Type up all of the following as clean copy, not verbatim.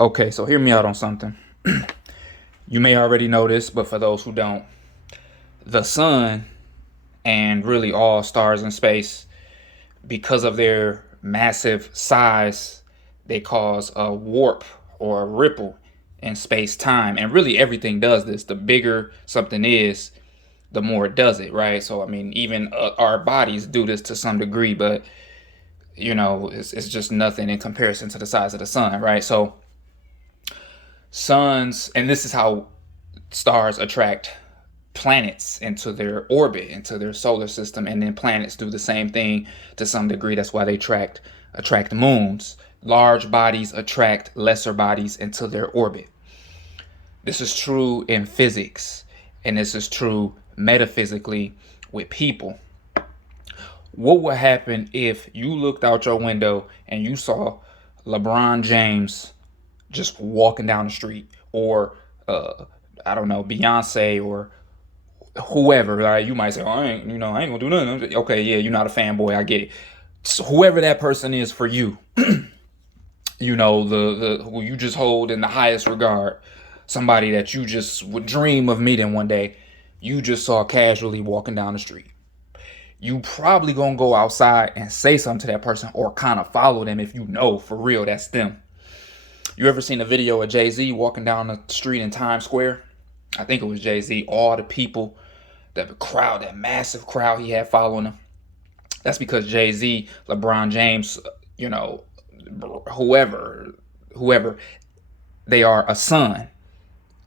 Okay, so hear me out on something. You may already know this, but for those who don't, the sun and really all stars in space, because of their massive size, they cause a warp or a ripple in space time. And really, everything does this. The bigger something is, the more it does it, right? So, I mean, even our bodies do this to some degree, but it's just nothing in comparison to the size of the sun, right? So, suns, and this is how stars attract planets into their orbit, into their solar system, and then planets do the same thing to some degree. That's why they attract moons. Large bodies attract lesser bodies into their orbit. This is true in physics, and this is true metaphysically with people. What would happen if you looked out your window and you saw LeBron James just walking down the street, or I don't know, Beyonce, or whoever, right? You might say, "Oh, I ain't gonna do nothing." Okay, yeah, you're not a fanboy. I get it. So whoever that person is for you, the who you just hold in the highest regard, somebody that you just would dream of meeting one day, you just saw casually walking down the street. You probably gonna go outside and say something to that person, or kind of follow them if you know for real that's them. You ever seen a video of Jay-Z walking down the street in Times Square? I think it was Jay-Z. All the people, that crowd, that massive crowd he had following him. That's because Jay-Z, LeBron James, you know, whoever, they are a sun.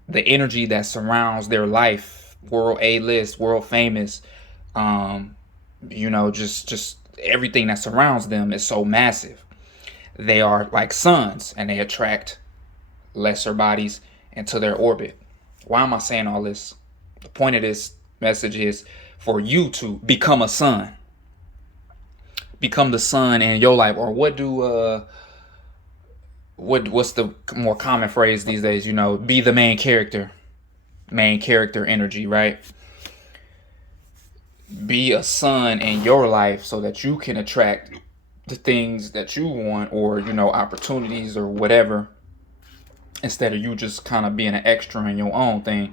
The energy that surrounds their life, world A-list, world famous, just everything that surrounds them is so massive. They are like suns, and they attract lesser bodies into their orbit. Why am I saying all this? The point of this message is for you to become a sun. Become the sun in your life. Or what's the more common phrase these days? Be the main character. Main character energy, right? Be a sun in your life so that you can attract the things that you want, or opportunities or whatever, instead of you just kind of being an extra in your own thing.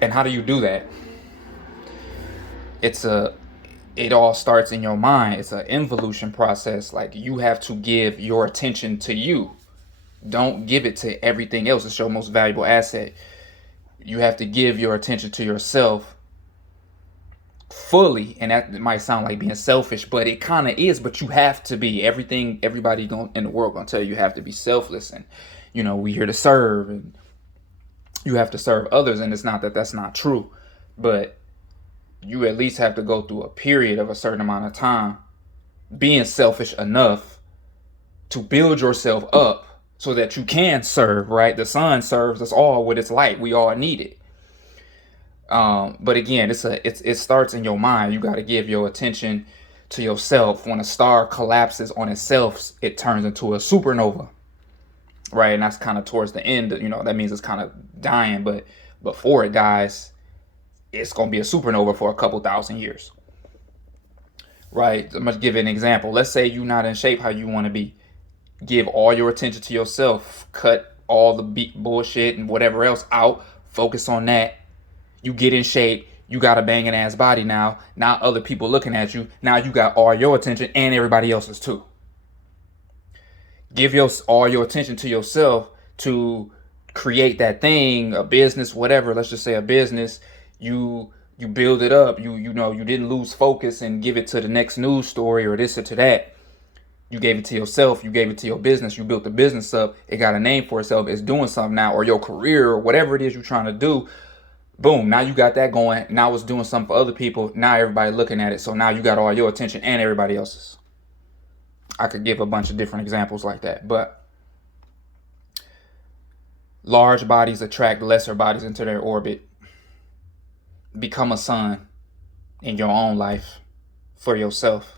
And how do you do that? It all starts in your mind. It's an involution process. Like, you have to give your attention to you. Don't give it to everything else. It's your most valuable asset. You have to give your attention to yourself fully, and that might sound like being selfish, but it kind of is. But you have to be. Everybody in the world gonna tell you have to be selfless, and we here to serve, and you have to serve others. And it's not that that's not true, but you at least have to go through a period of a certain amount of time being selfish enough to build yourself up so that you can serve, right? The sun serves us all with its light. We all need it. But again, it starts in your mind. You got to give your attention to yourself. When a star collapses on itself, it turns into a supernova, right? And that's kind of towards the end. That means it's kind of dying. But before it dies, it's going to be a supernova for a couple thousand years, right? I'm going to give an example. Let's say you're not in shape how you want to be. Give all your attention to yourself. Cut all the bullshit and whatever else out. Focus on that. You get in shape. You got a banging ass body now. Now other people looking at you. Now you got all your attention, and everybody else's too. Give all your attention to yourself to create that thing, a business, whatever. Let's just say a business. You build it up. You didn't lose focus and give it to the next news story or this or to that. You gave it to yourself. You gave it to your business. You built the business up. It got a name for itself. It's doing something now, or your career, or whatever it is you're trying to do. Boom, now you got that going. Now it's doing something for other people. Now everybody looking at it. So now you got all your attention and everybody else's. I could give a bunch of different examples like that. But large bodies attract lesser bodies into their orbit. Become a sun in your own life for yourself.